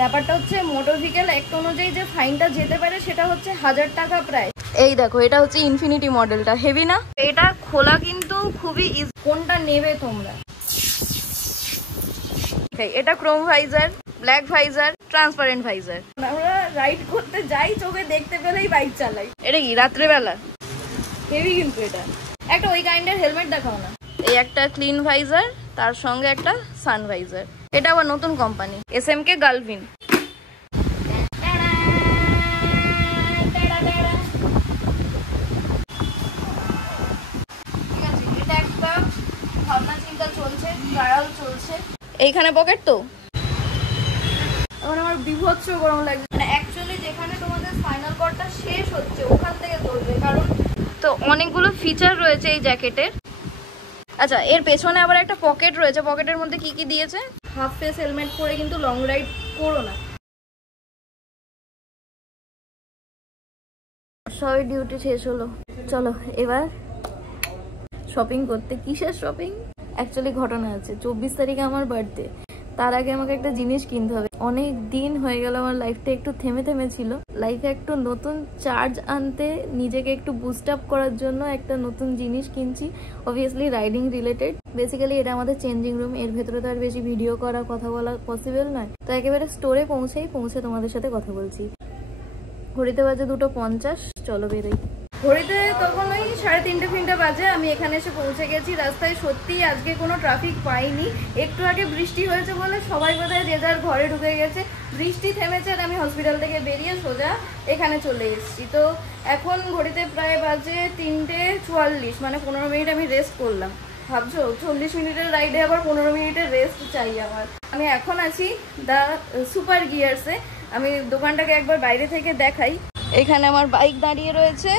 ব্যাপারটা হচ্ছে motor vehicle act অনুযায়ী যে ফাইনটা যেতে পারে সেটা হচ্ছে 1000 টাকা প্রায়। এই দেখো এটা হচ্ছে ইনফিনিটি মডেলটা, হেভি না? এটা খোলা কিন্তু খুবই ইজি। কোনটা নেবে তোমরা? এটা Chrome visor, black visor, transparent visor. আমরা রাইড করতে যাই, চোখে দেখতে পেলেই বাইক চালাই। এটা কি রাত্রেবেলা? হেভি কিন্তু এটা। একটা ওই কাইন্ডের হেলমেট দেখাও না। এই একটা ক্লিন ভাইজার, তার সঙ্গে একটা সান ভাইজার। এটা আবার নতুন কোম্পানি, SMK গালভিন। ঠিক আছে, এটা একটা ভাবনা চিন্তা চলছে, ট্রায়াল চলছে। এইখানে পকেট তো এখন আমার বিভৎস গরম লাগছে। মানে অ্যাকচুয়ালি যেখানে তোমাদের ফাইনাল কটটা শেষ হচ্ছে ওখান থেকে চলবে, কারণ তো অনেকগুলো ফিচার রয়েছে এই জ্যাকেটের। আচ্ছা, এর পেছনে আবার একটা পকেট রয়েছে। পকেটের মধ্যে কি কি দিয়েছে? হাফ ফেস হেলমেট পরে কিন্তু লং রাইড করো না। সবাই ডিউটি শেষ হলো, চলো এবার শপিং করতে। কিসের শপিং? অ্যাকচুয়ালি ঘটনা আছে, 24 তারিখে আমার বার্থডে। তার আগে আমাকে একটা জিনিস কিনতে হবে। অনেক দিন হয়ে গেল আমার লাইফটা একটু থেমে থেমে ছিল। লাইফে একটু নতুন চার্জ আনতে, নিজেকে একটু বুস্ট আপ করার জন্য একটা নতুন জিনিস কিনছি। Obviously riding related. বেসিক্যালি এটা আমাদের চেঞ্জিং রুম। এর ভেতরে তো আর বেশি ভিডিও করা, কথা বলা পসিবল নয়। তো একেবারে স্টোরে পৌঁছে তোমাদের সাথে কথা বলছি। ঘড়িতে বাজে 2:50, চলো বেরোই। ঘড়িতে তখন ওই 3:30 বাজে। আমি এখানে এসে পৌঁছে গেছি। রাস্তায় সত্যি আজকে কোনো ট্রাফিক পাইনি। একটু আগে বৃষ্টি হয়েছে বলে সবাই বোধহয় যে যার ঘরে ঢুকে গেছে। বৃষ্টি থেমেছে আর আমি হসপিটাল থেকে বেরিয়ে সোজা এখানে চলে এসেছি। তো এখন ঘড়িতে প্রায় বাজে 3:44, মানে 15 মিনিট আমি রেস্ট করলাম। ভাবছো 40 মিনিটের রাইডে আবার 15 মিনিটের রেস্ট চাই আমার। আমি এখন আছি দ্য সুপার গিয়ার্সে। আমি দোকানটাকে একবার বাইরে থেকে দেখাই। এখানে আমার বাইক দাঁড়িয়ে রয়েছে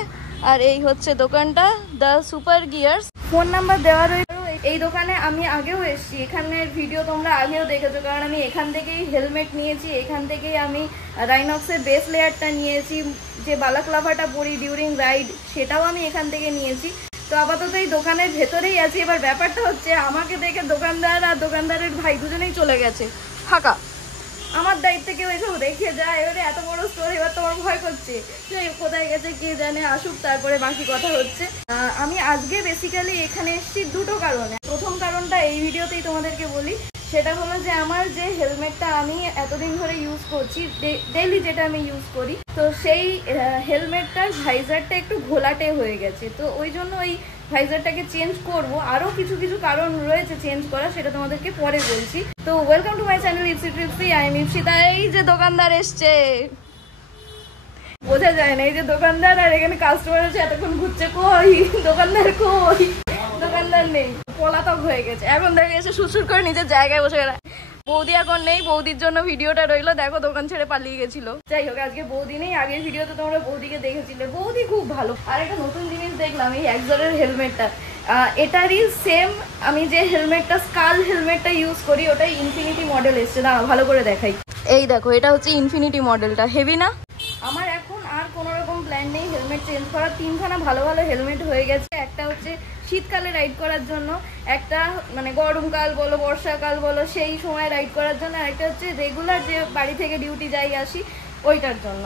আর এই হচ্ছে দোকানটা, the super gears. Phone number দেওয়া রয়েছে। এই দোকানে আমি আগেও এসেছি, এখানের ভিডিও তোমরা আগেও দেখেছো, কারণ আমি এখান থেকেই হেলমেট নিয়েছি। এখান থেকেই আমি রাইনক্সের বেস লেয়ারটা নিয়েছি, যে বালাক্লাভাটা পরি ডিউরিং রাইড সেটাও আমি এখান থেকে নিয়েছি। তো আপাতত এই দোকানের ভেতরেই আছি। এবার ব্যাপারটা হচ্ছে আমাকে দেখে দোকানদার আর দোকানদারের ভাই দুজনেই চলে গেছে, ফাঁকা। আমার দায়িত্বে কেউ এসব রেখে যায়। এবারে এত বড় স্টোর, এবার তোমার ভয় করছে কোথায় গেছে কে জানে, আসুক তারপরে বাকি কথা হচ্ছে। আমি আজকে বেসিক্যালি এখানে এসেছি দুটো কারণে। প্রথম কারণটা এই ভিডিওতেই তোমাদেরকে বলি, সেটা হলো যে আমার যে হেলমেটটা আমি এতদিন ধরে ইউজ করছি, ডেইলি যেটা আমি ইউজ করি, তো সেই হেলমেটটার ভাইজারটা একটু ঘোলাটে হয়ে গেছে। তো ওই জন্য ওই ভাইজারটাকে চেঞ্জ করব। আরও কিছু কিছু কারণ রয়েছে চেঞ্জ করা, সেটা তোমাদেরকে পরে বলছি। তো welcome to my channel Ipsi Tripsi. I am Ipsita. এই যে দোকানদার এসছে, বোঝা যায় না এই যে দোকানদার, আর এখানে কাস্টমার আছে এতক্ষণ ঘুরছে। কই দোকানদার, কই দোকানদার নেই, পলাতক হয়ে গেছে। এখন দেখে এসে সুরসুর করে নিজের জায়গায় বসে গেল। বৌদি এখন নেই, বৌদির জন্য ভিডিওটা রইলো। দেখো দোকান ছেড়ে পালিয়ে গেছিল। যাই হোক, আজকে বৌদি নেই। আগের ভিডিওতে তোমরা বৌদিকে দেখেছিলে, বৌদি খুব ভালো। আর একটা নতুন জিনিস দেখলাম, এই একজনের হেলমেটটা, এটারই সেম আমি যে হেলমেটটা স্কাল হেলমেটটা ইউজ করি, ওটাই ইনফিনিটি মডেল এসছে। না ভালো করে দেখাই। এই দেখো এটা হচ্ছে ইনফিনিটি মডেলটা, হেভি না? আমার এখন আর কোনো রকম প্ল্যান নেই হেলমেট চেঞ্জ করার। 3খানা ভালো ভালো হেলমেট হয়ে গেছে। একটা হচ্ছে শীতকালে রাইড করার জন্য, একটা মানে গরমকাল বলো বর্ষাকাল বলো সেই সময় রাইড করার জন্য, আর একটা হচ্ছে রেগুলার যে বাড়ি থেকে ডিউটি যাই আসি ওইটার জন্য।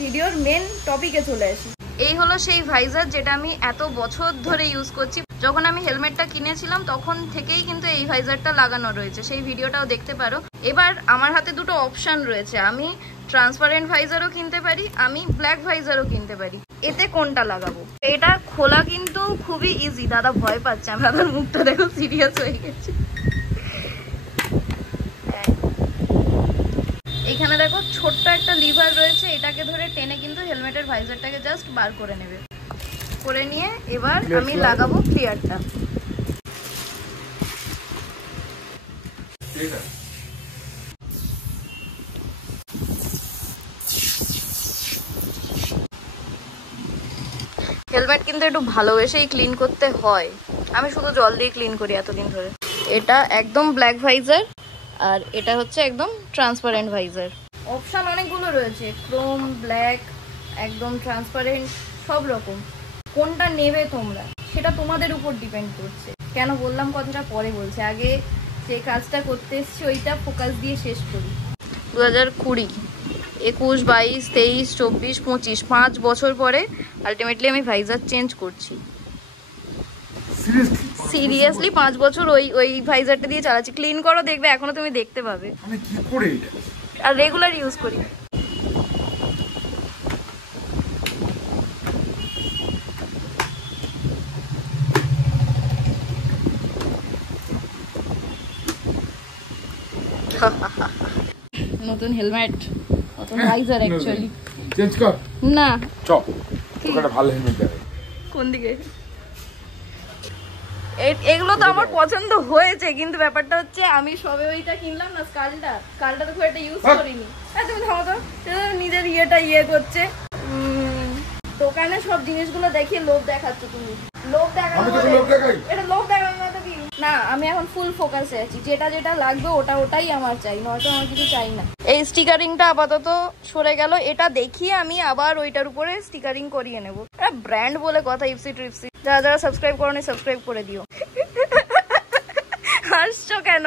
ভিডিওর মেন টপিকে চলে আসি। এই হলো সেই ভাইজার যেটা আমি এত বছর ধরে ইউজ করছি। যখন আমি হেলমেটটা কিনেছিলাম তখন থেকেই কিন্তু এই ভাইজারটা লাগানো রয়েছে, সেই ভিডিওটাও দেখতে পারো। এবার আমার হাতে দুটো অপশন রয়েছে, আমি ট্রান্সপারেন্ট ভাইজারও কিনতে পারি, আমি ব্ল্যাক ভাইজারও কিনতে পারি। এতে কোনটা লাগাবো? এটা খোলা কিন্তু খুবই ইজি। দাদা ভয় পাচ্ছে, আমি দাদার মুখটা দেখো সিরিয়াস হয়ে গেছে। এখানে দেখো ছোট্ট একটা লিভার রয়েছে, এটাকে ধরে টেনে কিন্তু হেলমেটের ভাইজারটাকে জাস্ট বার করে নেবে। করে নিয়ে এবার আমি লাগাবো ক্লিয়ারটা। হেলমেট কিন্তু একটু ভালোবেসেই ক্লিন করতে হয়। আমি শুধু জল দিয়ে ক্লিন করি এতদিন ধরে। এটা একদম ব্ল্যাক ভাইজার আর এটা হচ্ছে একদম ট্রান্সপারেন্ট ভাইজার। অপশন অনেকগুলো রয়েছে, ক্রোম, ব্ল্যাক, একদম ট্রান্সপারেন্ট, সব রকম। কোনটা নেবে তোমরা সেটা তোমাদের উপর ডিপেন্ড করছে। কেন বললাম কথাটা পরে বলছি, আগে যে কাজটা করতে এসছি ওইটা ফোকাস দিয়ে শেষ করি। 2020, 21, 22, 23, 24, 25, 5 বছর পরে আলটিমেটলি আমি ভাইজার চেঞ্জ করছি। সিরিয়াসলি 5 বছর ওই ভাইজারটা দিয়ে চালাচ্ছি। ক্লিন করো, দেখবে এখনো তুমি দেখতে পাবে। আমি কি করে আর রেগুলার ইউজ করি। নতুন হেলমেট, নতুন ভাইজার অ্যাকচুয়ালি চেঞ্জ কর না। চল ওখানে ভালো হেলমেট দেবে। কোন দিকে? এগুলো তো আমার পছন্দ হয়েছে, কিন্তু ব্যাপারটা হচ্ছে আমি সবে ওইটা কিনলাম না, স্কালটা তো খুব একটা ইউজ করিনি। তুমি থামো তো, নিজের ইয়ে করছে। দোকানে সব জিনিসগুলো দেখিয়ে লোভ দেখাচ্ছ তুমি। লোভ দেখানো এটা লোভ দেখানো না তো কি না। আমি এখন ফুল ফোকাসে আছি, যেটা যেটা লাগবে ওটাই আমার চাই, নয়তো আমার কিছু চাই না। এই স্টিকারিংটা আপাতত সরে গেল, এটা দেখিয়ে আমি আবার ওইটার উপরে স্টিকারিং করিয়ে নেবো। ব্র্যান্ড বলে কথা, ইপসি ট্রিপসি। যারা যারা সাবস্ক্রাইব করোনি সাবস্ক্রাইব করে দিও। হাসছো কেন?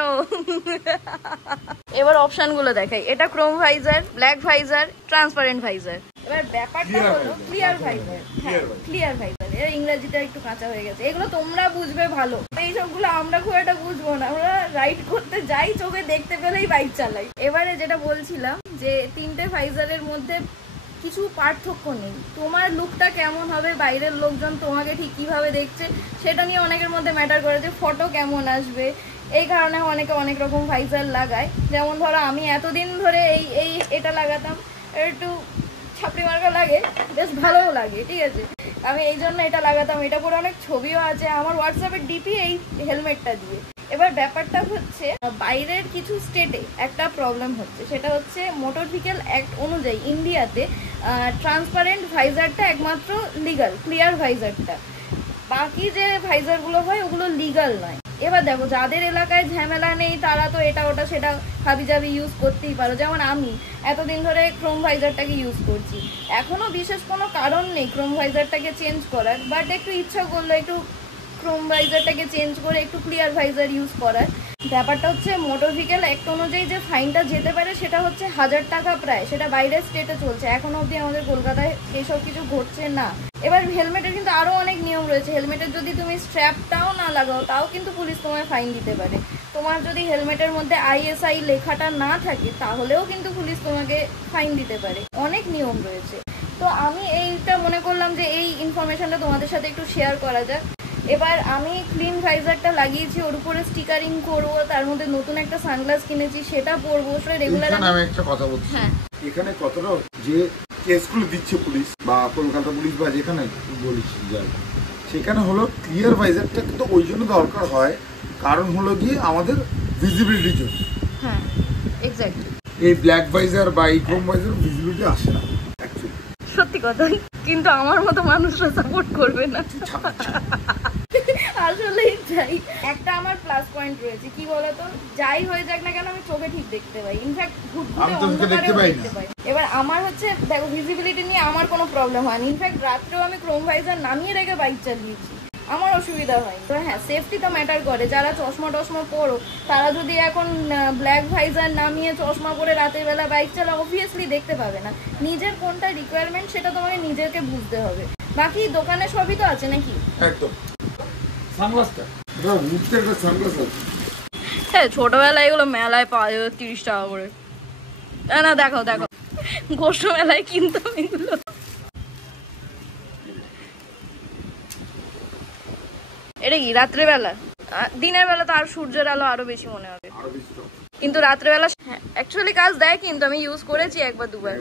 এবার অপশন গুলো দেখাই। এটা Chrome visor, black visor, transparent visor. এবার ব্যাপারটা হলো ক্লিয়ার ভাইজার। হ্যাঁ, ক্লিয়ার ভাইজার। এর ইংরেজিটা একটু কাঁচা হয়ে গেছে। এগুলো তোমরা বুঝবে ভালো, এই সবগুলো আমরা খুব একটা বুঝবো না। আমরা রাইড করতে যাই, চোখে দেখতে পেলেই বাইক চালাই। এবারে যেটা বলছিলাম যে 3টে ভাইজারের মধ্যে কিছু পার্থক্য নেই। তোমার লুকটা কেমন হবে, বাইরের লোকজন তোমাকে ঠিক কিভাবে দেখছে সেটা নিয়ে অনেকের মধ্যে ম্যাটার করে, যে ফটো কেমন আসবে। এই কারণে অনেকে অনেক রকম ভাইজার লাগায়। যেমন ধরো আমি এতদিন ধরে এটা লাগাতাম, একটু ছাপড়ি মার্কা লাগে, বেশ ভালোও লাগে, ঠিক আছে। আমি এই জন্য এটা লাগাতাম। এটা পরে অনেক ছবিও আছে আমার হোয়াটসঅ্যাপের ডিপি এই হেলমেটটা দিয়ে। এবার ব্যাপারটা হচ্ছে বাইরের কিছু স্টেটে একটা প্রবলেম হচ্ছে, সেটা হচ্ছে মোটর ভেহিকল অ্যাক্ট অনুযায়ী ইন্ডিয়াতে ট্রান্সপারেন্ট ভাইজারটা একমাত্র লিগাল, ক্লিয়ার ভাইজারটা। বাকি যে ভাইজারগুলো হয় ওগুলো লিগাল নয়। এবার দেখো, যাদের এলাকায় ঝামেলা নেই তারা তো এটা ওটা সেটা হাবিজাবি ইউজ করতেই পারো। যেমন আমি এতদিন ধরে ক্রোম ভাইজারটাকে ইউজ করছি, এখনো বিশেষ কোনো কারণ নেই ক্রোম ভাইজারটাকে চেঞ্জ করার, বাট একটু ইচ্ছা করলো একটু ক্রোম ভাইজারটাকে চেঞ্জ করে একটু ক্লিয়ার ভাইজার ইউজ করার। ব্যাপারটা হচ্ছে মোটর ভেহিকল অ্যাক্ট অনুযায়ী যে ফাইনটা যেতে পারে সেটা হচ্ছে 1000 টাকা প্রায়। সেটা বাইরের স্টেটে চলছে, এখনো অবধি আমাদের কলকাতায় এইসব কিছু ঘটছে না। এবার হেলমেটের কিন্তু আরও অনেক নিয়ম রয়েছে। হেলমেটের যদি তুমি স্ট্র্যাপটাও না লাগাও তাও কিন্তু পুলিশ তোমায় ফাইন দিতে পারে। তোমার যদি হেলমেটের মধ্যে ISI লেখাটা না থাকে তাহলেও কিন্তু পুলিশ তোমাকে ফাইন দিতে পারে। অনেক নিয়ম রয়েছে। তো আমি এইটা মনে করলাম যে এই ইনফরমেশনটা তোমাদের সাথে একটু শেয়ার করা যাক। এবার আমি ক্লিন ভাইজারটা লাগিয়েছি, ওর উপরে স্টিকারিং করবো, তার মধ্যে নতুন একটা সানগ্লাস কিনেছি সেটা পরবো। রেগুলার আমি একটা কথা বলছি, এখানে কতটা যে কেসগুলো দিচ্ছে পুলিশ বা কলকাতা পুলিশ বা যেখানে বলিস যায়, সেখানে হলো ক্লিয়ার ভাইজারটা কিন্তু ওই জন্য দরকার হয়, কারণ হলো গিয়ে আমাদের ভিজিবিলিটির জন্য। হ্যাঁ এক্স্যাক্টলি। এই ব্ল্যাক ভাইজার বা এই ক্রোম ভাইজার ভিজিবিলিটি আসে না অ্যাকচুয়ালি। সত্যি কথাই, কিন্তু আমার মতো মানুষরা সাপোর্ট করবে না। আসলেই যাই, একটা আমার প্লাস পয়েন্ট রয়েছে কি বলতো, যাই হয়ে যাক না কেন আমি চোখে ঠিক দেখতে পাই। ইনফ্যাক্ট দেখতে পাই। এবার আমার হচ্ছে দেখো, ভিজিবিলিটি নিয়ে আমার কোনো প্রবলেম হয়নি। ইনফ্যাক্ট রাত্রেও আমি ক্রোম ভাইজার নামিয়ে রেখে বাইক চালিয়েছি, আমার অসুবিধা হয়নি। তো হ্যাঁ, সেফটি তো ম্যাটার করে। যারা চশমা টশমা পরো তারা যদি এখন ব্ল্যাক ভাইজার নামিয়ে চশমা পরে রাতের বেলা বাইক চালা, অবভিয়াসলি দেখতে পাবে না। নিজের কোনটা রিকোয়ারমেন্ট সেটা তোমাকে নিজেকে বুঝতে হবে। বাকি দোকানে সবই তো আছে নাকি। একদম। হ্যাঁ, ছোটবেলায় এগুলো মেলায় পাওয়া যাবে 30 টাকা করে। না দেখো গোষ্ঠ মেলায় কিনতাম এগুলো। এটা কি রাত্রেবেলা? দিনের বেলা তো আর সূর্যের আলো আরো বেশি মনে হবে, কিন্তু রাত্রেবেলা অ্যাকচুয়ালি কাজ দেয়। কিন্তু আমি ইউজ করেছি একবার দুবার।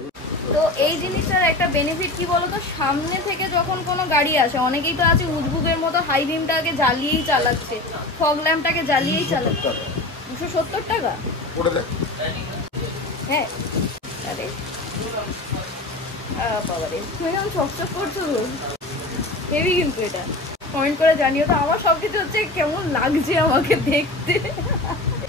তো এই জিনিসটার একটা বেনিফিট কি বলতো, সামনে থেকে যখন কোনো গাড়ি আসে, অনেকেই তো আছে উজবুকের মতো হাই বিমটাকে জ্বালিয়েই চালাচ্ছে, ফগ ল্যাম্পটাকে জ্বালিয়েই চালাচ্ছে। 270 টাকা? হ্যাঁ, আরে বাবারে, তুমি যেমন চকচক করছো হেভি কিন্তু। এটা কমেন্ট করে জানিও তো আমার সবকিছু হচ্ছে কেমন লাগছে আমাকে দেখতে।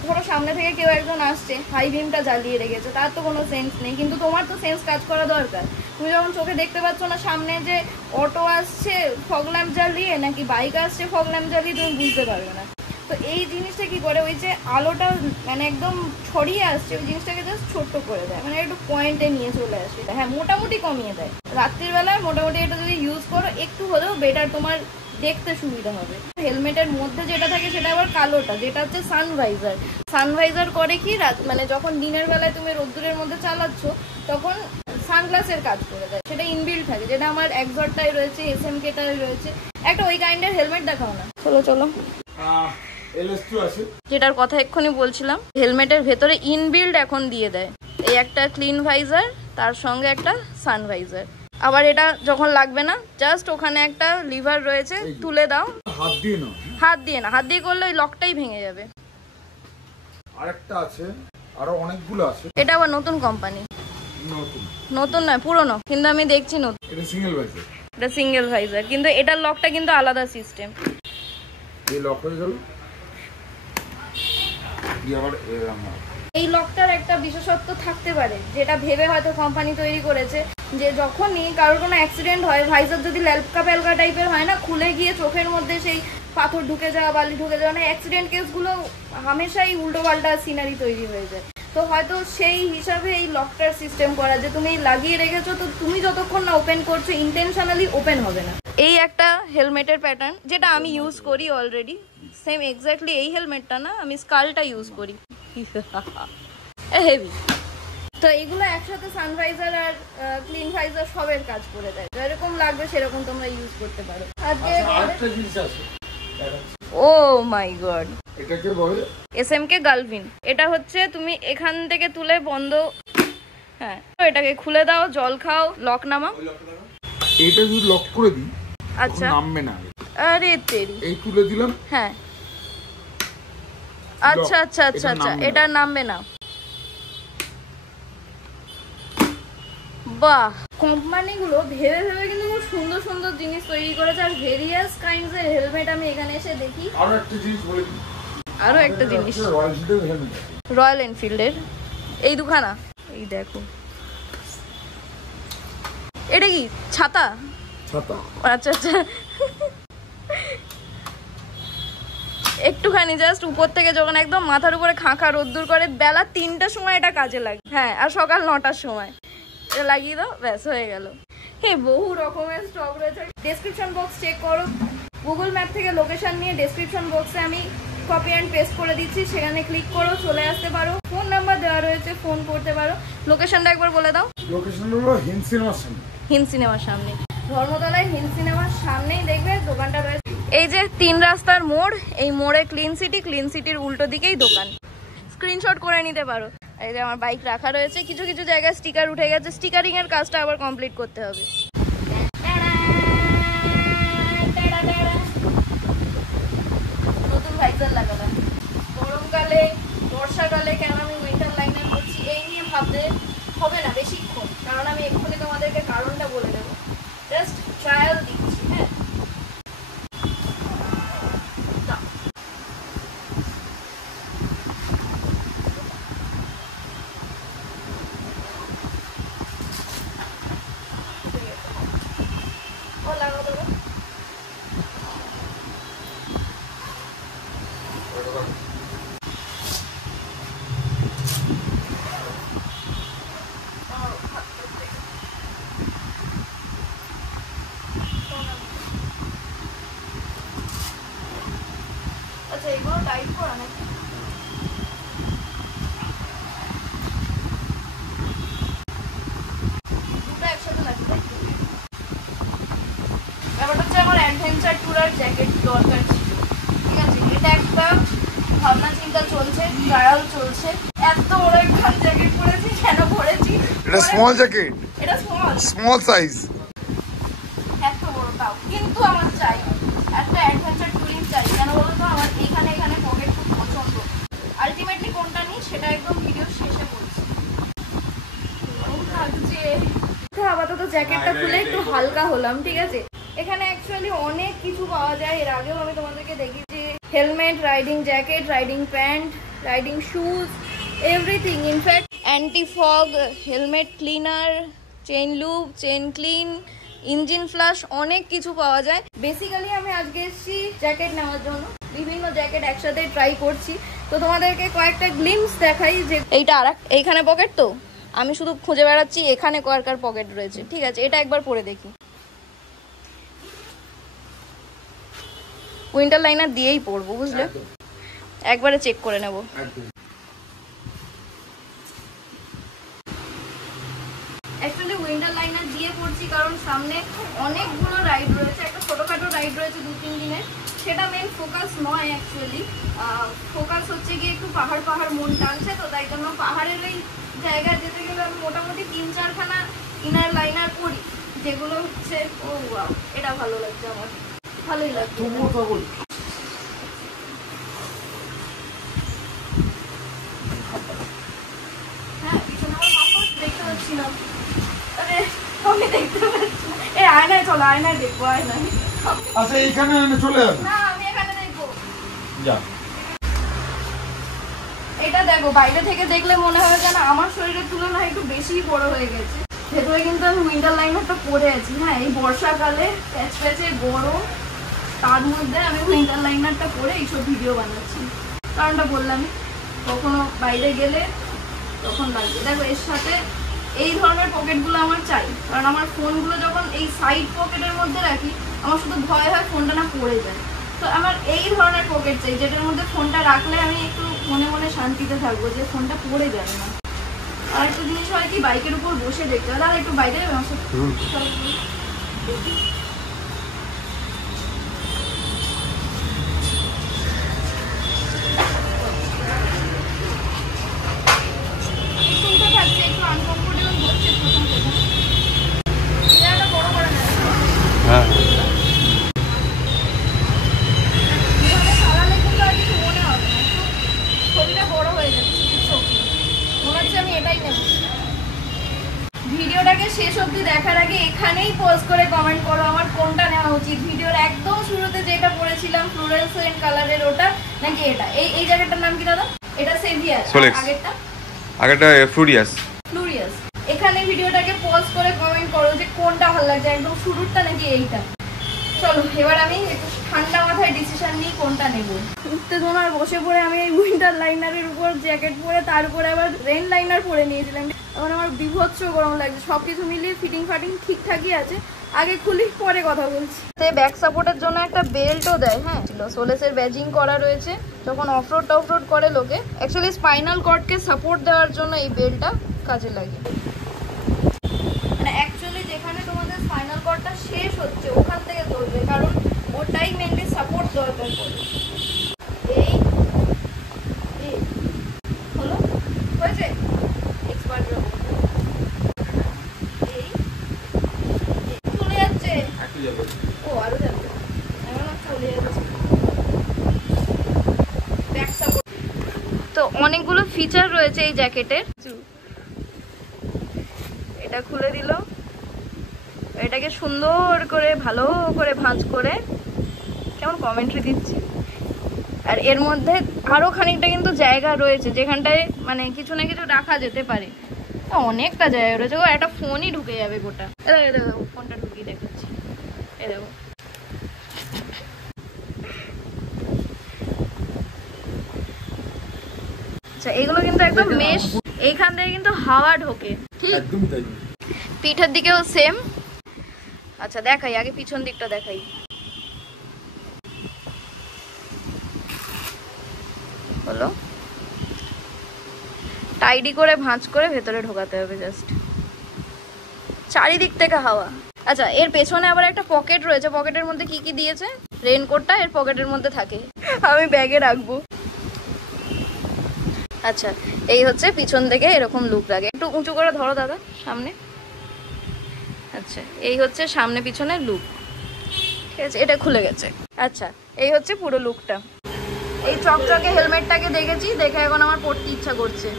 ধরো সামনে থেকে কেউ একজন আসছে, হাই বিমটা জ্বালিয়ে রেখেছে, তার তো কোনো সেন্স নেই, কিন্তু তোমার তো সেন্স কাজ করা দরকার। তুমি যখন চোখে দেখতে পাচ্ছ না সামনে যে অটো আসছে ফগ ল্যাম্প জ্বালিয়ে নাকি বাইক আসছে ফগ ল্যাম্প জ্বালিয়ে, তুমি বুঝতে পারবে না। তো এই জিনিসটা কি করে, ওই যে আলোটা মানে একদম ছড়িয়ে আসছে ওই জিনিসটাকে জাস্ট ছোট্ট করে দেয়, মানে একটু পয়েন্টে নিয়ে চলে আসে। হ্যাঁ, মোটামুটি কমিয়ে দেয়। রাত্রির বেলায় মোটামুটি এটা যদি ইউজ করো একটু হলেও বেটার, তোমার দেখতে সুবিধা হবে। হেলমেটের মধ্যে যেটা থাকে সেটা আবার কালোটা, যেটা হচ্ছে সানভাইজার। সানভাইজার করে কি, মানে যখন দিনের বেলায় তুমি রোদ্দুরের মধ্যে চালাচ্ছ তখন সানগ্লাসের কাজ করে দেয়, সেটা ইনবিল্ড থাকে, যেটা আমার এক্সরটাই রয়েছে, এসএমকেটাই রয়েছে। একটা ওই কাইন্ডের হেলমেট দেখাও না। চলো চলো, যেটার কথা এক্ষুনি বলছিলাম, হেলমেটের ভেতরে ইনবিল্ড এখন দিয়ে দেয় এই একটা ক্লিন ভাইজার, তার সঙ্গে একটা সানভাইজার। আবার এটা যখন লাগবে না, জাস্ট ওখানে একটা লিভার রয়েছে, তুলে দাও। হাত দিয়ে না, হাত দিয়ে করলে ওই লকটাই ভেঙে যাবে। আরেকটা আছে, আরো অনেকগুলো আছে। এটা আবার নতুন কোম্পানি, নতুন নয় পুরনো, কিন্তু আমি দেখছি নতুন। এটা সিঙ্গেল ভাইজার, এটা সিঙ্গেল ভাইজার, কিন্তু এটার লকটা কিন্তু আলাদা সিস্টেম। এই লক হয়ে গেল, এই লকটার একটা বিশেষত্ব থাকতে পারে, যেটা ভেবে হয়তো কোম্পানি তৈরি করেছে, যে যখনই কারোর কোনো অ্যাক্সিডেন্ট হয়, ভাইজার যদি ল্যালকা প্যালকা টাইপের হয় না, খুলে গিয়ে চোখের মধ্যে সেই পাথর ঢুকে যাওয়া, বালি ঢুকে যাওয়া, মানে অ্যাক্সিডেন্ট কেসগুলো হামেশাই উল্টো পাল্টা সিনারি তৈরি হয়ে যায়। তো হয়তো সেই হিসাবে এই লকটার সিস্টেম করা, যে তুমি লাগিয়ে রেখেছো, তো তুমি যতক্ষণ না ওপেন করছো ইন্টেনশনালি ওপেন হবে না। এই একটা হেলমেটের প্যাটার্ন, যেটা আমি ইউজ করি অলরেডি, সেম এক্স্যাক্টলি এই হেলমেটটা না, আমি স্কালটা ইউজ করি, হেভি। তো এগুলো একসাথে সানভাইজার আর ক্লিন ভাইজার সবের কাজ করে দেয়, যেরকম লাগবে সেরকম তোমরা ইউজ করতে পারো। আজকে আরেকটা জিনিস আছে, ও মাই গড, এটাকে বলে এসএমকে গালভিন। এটা হচ্ছে তুমি এখান থেকে তুলে বন্ধ, হ্যাঁ এটাকে খুলে দাও, জল খাও, লক নামাও। এটা যদি লক করে দিই, আচ্ছা নামবে না। আরে তেরি, এই তুলে দিলাম, হ্যাঁ আচ্ছা আচ্ছা আচ্ছা আচ্ছা, এটা নামবে না। বাহ, কোম্পানিগুলো ভেবে ভেবে কিন্তু খুব সুন্দর সুন্দর জিনিস তৈরি করেছে। আর ভেরিয়াস কাইন্ডস এর হেলমেট আমি এখানে এসে দেখি। আরো একটা জিনিস বলে দিই, আরো একটা জিনিস, রয়্যাল এনফিল্ডের এই দুখানা, এই দেখো, এটা কি ছাতা? ছাতা, আচ্ছা আচ্ছা, একটুখানি জাস্ট উপর থেকে যখন একদম মাথার উপরে খাঁখা রোদ্দুর করে, বেলা 3টার সময় এটা কাজে লাগে, হ্যাঁ, আর সকাল 9টার সময় এটা লাগিয়ে দাও, ব্যাস হয়ে গেল। হ্যাঁ, বহু রকমের স্টক রয়েছে। ডেসক্রিপশন বক্স চেক করো, গুগল ম্যাপ থেকে লোকেশন নিয়ে ডেসক্রিপশন বক্সে আমি কপি অ্যান্ড পেস্ট করে দিচ্ছি, সেখানে ক্লিক করো, চলে আসতে পারো। ফোন নাম্বার দেওয়া রয়েছে, ফোন করতে পারো। লোকেশনটা একবার বলে দাও। লোকেশন হলো হিন্দ সিনেমার সামনে, হিন্দ সিনেমার সামনে, ধর্মতলায় হিন্দ সিনেমার সামনেই দেখবে দোকানটা রয়েছে। এই যে 3 রাস্তার মোড়, এই মোড়ে ক্লিন সিটি, ক্লিন সিটির উল্টো দিকেই দোকান। স্ক্রিনশট করে নিতে পারো। এই যে আমার বাইক রাখা রয়েছে, কিছু কিছু জায়গায় স্টিকার উঠে গেছে, স্টিকারিং এর কাজটা আবার কমপ্লিট করতে হবে। নতুন ভাইজার লাগালাম। গরমকালে, বর্ষাকালে কেন আমি উইন্টার লাইনার করছি এই নিয়ে ভাবতে হবে না বেশিক্ষণ, কারণ আমি এক্ষুনি তোমাদেরকে কারণটা বলে দেবো। জাস্ট ট্রায়াল দিচ্ছি, হ্যাঁ। আচ্ছা, এগুলো টাইট করা নাকি? দুটো একসাথে লাগবে। ব্যাপারটা হচ্ছে আমার অ্যাডভেঞ্চার ট্যুরার জ্যাকেট দরকার ছিল, ঠিক আছে? এটা একটা ভাবনা চিন্তা চলছে, ট্রায়াল চলছে। এত বড় একটা জ্যাকেট পরেছি, কেন পরেছি? এটা স্মল জ্যাকেট, এটা স্মল সাইজ, এত বড় তাও, কিন্তু আমার চাই একটা অ্যাডভেঞ্চার ট্যুরিং চাই। কেন বলো তো, আমার এখানে এখানে পকেট খুব পছন্দ। আলটিমেটলি কোনটা নিই সেটা একদম ভিডিও শেষে বলছি। আপাতত জ্যাকেটটা খুলে একটু হালকা হলাম, ঠিক আছে? এখানে অ্যাকচুয়ালি অনেক কিছু পাওয়া যায়। এর আগেও আমি তোমাদেরকে দেখিয়েছি, helmet, riding jacket, riding pant, riding shoes, everything. In fact anti fog, helmet cleaner, chain lube, chain clean, engine flush, অনেক কিছু পাওয়া যায়। বেসিক্যালি আমি আজকে এসেছি জ্যাকেট নেওয়ার জন্য। বিভিন্ন জ্যাকেট একসাথে ট্রাই করছি। তো তোমাদেরকে কয়েকটা গ্লিমস দেখাই যে এইটা আর এইখানে পকেট, তো আমি শুধু খুঁজে বেড়াচ্ছি এখানে কয়েকটার পকেট রয়েছে। ঠিক আছে, এটা একবার পরে দেখি। উইন্টার লাইনার দিয়েই পরবো, বুঝলে, একবারে চেক করে নেব। অ্যাকচুয়ালি উইন্টার লাইনার দিয়ে পড়ছি কারণ সামনে অনেকগুলো রাইড রয়েছে, একটা ছোটোখাটো রাইড রয়েছে 2-3 দিনের, সেটা মেন ফোকাস নয়। অ্যাকচুয়ালি ফোকাস হচ্ছে গিয়ে একটু পাহাড় পাহাড় মন টানছে, তো তাই জন্য পাহাড়ের ওই জায়গায় যেতে গেলে আমি মোটামুটি 3-4খানা ইনার লাইনার পরি, যেগুলো হচ্ছে ও ওয়াও, এটা ভালো লাগছে আমার, ভালোই লাগছে। হ্যাঁ, পিছনে আমার কমফোর্ট দেখতে পাচ্ছি না, আরে আমি দেখতে পাচ্ছি না। এই আয়নায় চলো, আয়নায় দেখবো, আয়নায়। আচ্ছা এইখানে চলে আসো। না, আমি এখানে দেখবো। যা, এটা দেখো, বাইরে থেকে দেখলে মনে হয় যেন আমার শরীরের তুলনায় একটু বেশি বড় হয়ে গেছে। ভেতরে কিন্তু আমি উইন্টার লাইনারটা পরে আছি। হ্যাঁ, এই বর্ষাকালে প্যাচ প্যাচে গরম, তার মধ্যে আমি উইন্টার লাইনারটা পরে এইসব ভিডিও বানাচ্ছি। কারণটা বললাম, কখনো বাইরে গেলে তখন লাগবে। দেখো, এর সাথে এই ধরনের পকেটগুলো আমার চাই, কারণ আমার ফোনগুলো যখন এই সাইড পকেটের মধ্যে রাখি আমার শুধু ভয় হয় ফোনটা না পড়ে যায়। তো আমার এই ধরনের পকেট চাই, যেটার মধ্যে ফোনটা রাখলে আমি একটু মনে মনে শান্তিতে থাকবো যে ফোনটা পড়ে যাবে না। আর একটা জিনিস হয় কি, বাইকের উপর বসে দেখতে হয়। আর একটু বাইরে যাবে আমার সাথে? একটু আনকমফোর্টেবল হচ্ছে প্রথম প্রথম। এটা বড় করে নেয়। হ্যাঁ, ভিডিওটাকে শেষ অবধি দেখার আগে এখানেই পজ করে কমেন্ট করো আমার কোনটা নেওয়া উচিত। ভিডিওর একদম শুরুতে যেটা পড়েছিলাম ফ্লোরেসেন্ট কালারের, ওটা নাকি এটা? এই জায়গাটার নাম কি দাদা? এটা সেভিয়ার, আগেরটা ফ্লুরিয়াস। এখানে ভিডিওটাকে পজ করে কমেন্ট করো যে কোনটা ভালো লাগছে, একদম শুরুরটা নাকি এইটা। চলো এবার আমি একটু ঠান্ডা মাথায় ডিসিশন নিই কোনটা নেব। উত্তেজনার বসে পড়ে আমি এই উইন্টার লাইনারের উপর জ্যাকেট পরে তার উপরে আবার রেন লাইনার পরে নিয়েছিলাম। এখন আমার বিভৎস গরম লাগছে। সবকিছু মিলিয়ে ফিটিং ফাটিং ঠিকঠাকই আছে, আগে খুলি পরে কথা বলছি। ব্যাক সাপোর্টের জন্য একটা বেল্টও দেয়। হ্যাঁ, সোলেসের ব্যাজিং করা রয়েছে। যখন অফরোড টফরোড করে লোকে, অ্যাকচুয়ালি স্পাইনাল কর্ডকে সাপোর্ট দেওয়ার জন্য এই বেল্টটা কাজে লাগে। মানে অ্যাকচুয়ালি যেখানে তোমাদের স্পাইনাল কর্ডটা শেষ হচ্ছে ওখান থেকে ধরবে, কারণ ওটাই মেনলি সাপোর্ট দরকার পড়ে। এই হলো, হয়েছে এক্সপার্ট চলে যাচ্ছে। ও আরো যাবে, এমন চলে যাচ্ছে। ব্যাক সাপোর্ট তো অনেকগুলো ফিচার রয়েছে এই জ্যাকেটের। এটা খুলে দিল, এটাকে সুন্দর করে ভালো করে ভাঁজ করে, কেমন কমেন্ট্রি দিচ্ছি। আর এর মধ্যে আরো খানিকটা কিন্তু জায়গা রয়েছে যেখানটায় মানে কিছু না কিছু রাখা যেতে পারে। অনেকটা জায়গা রয়েছে, ও একটা ফোনই ঢুকে যাবে গোটা। দেখো ফোনটা ঢুকিয়ে দেখাচ্ছি, এ দেখো। আচ্ছা, এগুলো কিন্তু একদম মেশ, এইখান থেকে কিন্তু হাওয়া ঢোকে, ঠিক একদম তাই। পিঠের দিকেও সেম। আচ্ছা দেখাই, আগে পিছন দিকটা দেখাই। হলো, টাইডি করে ভাঁজ করে ভেতরে ঢোকাতে হবে জাস্ট, চারিদিক থেকে হাওয়া। আচ্ছা, এর পেছনে আবার একটা পকেট রয়েছে। পকেটের মধ্যে কি কি দিয়েছে? রেইনকোটটা এর পকেটের মধ্যে থাকে, আমি ব্যাগে রাখবো। আচ্ছা, এই হচ্ছে পিছন থেকে এরকম লুক লাগে। একটু উঁচু করে ধরো দাদা সামনে। আচ্ছা, এই হচ্ছে সামনে পিছনের লুক, ঠিক আছে, এটা খুলে গেছে। আচ্ছা, এই হচ্ছে পুরো লুকটা। এই চকচকে হেলমেটটাকে দেখেছি, দেখে এখন আমার পড়তে ইচ্ছা করছে।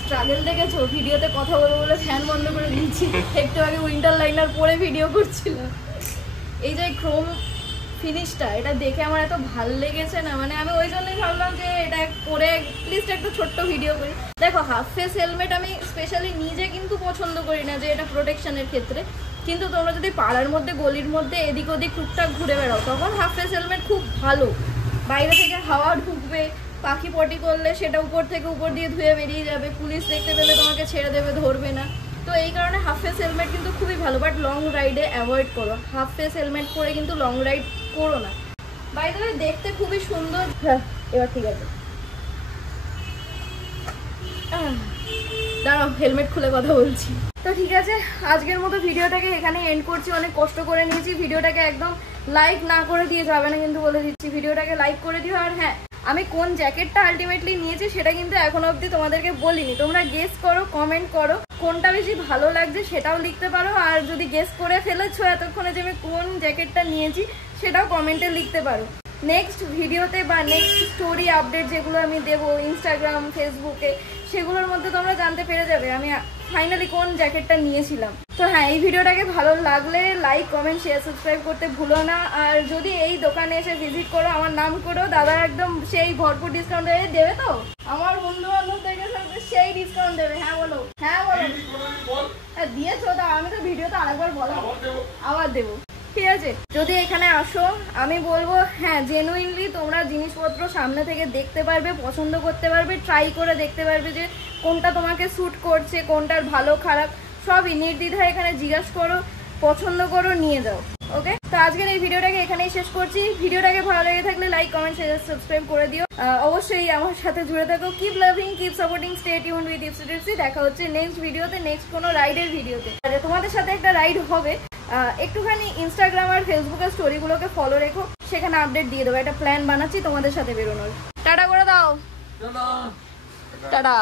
স্ট্রাগল দেখেছো? ভিডিওতে কথা বলে বলে ফ্যান বন্ধ করে দিয়েছি। একটু আগে উইন্টার লাইনার পরে ভিডিও করছিলাম। এই যে ক্রোম ফিনিশটা এটা দেখে আমার এত ভালো লেগেছে না, মানে আমি ওই জন্যই ভাবলাম যে এটা করে অ্যাটলিস্ট একটা ছোট্ট ভিডিও করি। দেখো হাফ ফেস হেলমেট আমি স্পেশালি নিজে কিন্তু পছন্দ করি না যে এটা প্রোটেকশনের ক্ষেত্রে, কিন্তু তোমরা যদি পাড়ার মধ্যে গলির মধ্যে এদিক ওদিক টুকটাক ঘুরে বেড়াও তখন হাফ ফেস হেলমেট খুব ভালো। বাইরে থেকে হাওয়া ঢুকবে, পাখি পটি করলে সেটা উপর থেকে উপর দিয়ে ধুয়ে বেরিয়ে যাবে, পুলিশ দেখতে পেলে তোমাকে ছেড়ে দেবে, ধরবে না। তো এই কারণে হাফ ফেস হেলমেট কিন্তু খুবই ভালো, বাট লং রাইডে অ্যাভয়েড করো। হাফ ফেস হেলমেট পরে কিন্তু লং রাইড করো না। বাই দ্য ওয়ে দেখতে খুবই সুন্দর। হ্যাঁ এবার ঠিক আছে, দাঁড়াও হেলমেট খুলে কথা বলছি। তো ঠিক আছে, আজকের মতো ভিডিওটাকে এখানে এন্ড করছি। অনেক কষ্ট করে নিয়েছি ভিডিওটাকে, একদম লাইক না করে দিয়ে যাবে না কিন্তু বলে দিচ্ছি, ভিডিওটাকে লাইক করে দিও। আর হ্যাঁ, আমি কোন জ্যাকেটটা আলটিমেটলি নিয়েছি সেটা কিন্তু এখনো অবধি তোমাদেরকে বলিনি। তোমরা গেস করো, কমেন্ট করো, কোনটা বেশি ভালো লাগছে সেটাও লিখতে পারো। আর যদি গেস করে ফেলেছো এতক্ষণে যে আমি কোন জ্যাকেটটা নিয়েছি সেটাও কমেন্টে লিখতে পারো। নেক্সট ভিডিওতে বা নেক্সট স্টোরি আপডেট যেগুলো আমি দেবো ইনস্টাগ্রাম, ফেসবুকে, সেগুলোর মধ্যে তোমরা জানতে পেরে যাবে আমি ফাইনালি কোন জ্যাকেটটা নিয়েছিলাম। তো হ্যাঁ, এই ভিডিওটাকে ভালো লাগলে লাইক, কমেন্ট, শেয়ার, সাবস্ক্রাইব করতে ভুলো না। আর যদি এই দোকানে এসে ভিজিট করো, আমার নাম করো, দাদা একদম সেই ভরপুর ডিসকাউন্ট দেবে তো, আমার বন্ধু বান্ধবদের সাথে সেই ডিসকাউন্ট দেবে। হ্যাঁ বলো, হ্যাঁ বলো, দিয়েছো তো, আমি তো ভিডিওতে আরেকবার বলো, আবার দেবো। ঠিক আছে, যদি এখানে আসো আমি বলবো হ্যাঁ জেনুইনলি তোমরা জিনিসপত্র সামনে থেকে দেখতে পারবে, পছন্দ করতে পারবে, ট্রাই করে দেখতে পারবে যে কোনটা তোমাকে স্যুট করছে, কোনটার ভালো খারাপ সবই নির্দ্বিধায় এখানে জিজ্ঞাসা করো, পছন্দ করো, নিয়ে যাও। ওকে, তো আজকের এই ভিডিওটাকে এখানেই শেষ করছি। ভিডিওটাকে ভালো লেগে থাকলে লাইক, কমেন্ট, শেয়ার, সাবস্ক্রাইব করে দিও। অবশ্যই আমার সাথে জুড়ে থাকো। Keep loving, keep supporting, stay tuned with Ipsi Tipsi. দেখা হচ্ছে নেক্সট ভিডিওতে, নেক্সট কোনো রাইডের ভিডিওতে। আর তোমাদের সাথে একটা রাইড হবে, একটুখানি ইনস্টাগ্রাম আর ফেসবুকের স্টোরিগুলোকে ফলো রেখো, সেখানে আপডেট দিয়ে দেবো। একটা প্ল্যান বানাচ্ছি তোমাদের সাথে বেরোনোর। টাটা করে দাও, টাটা।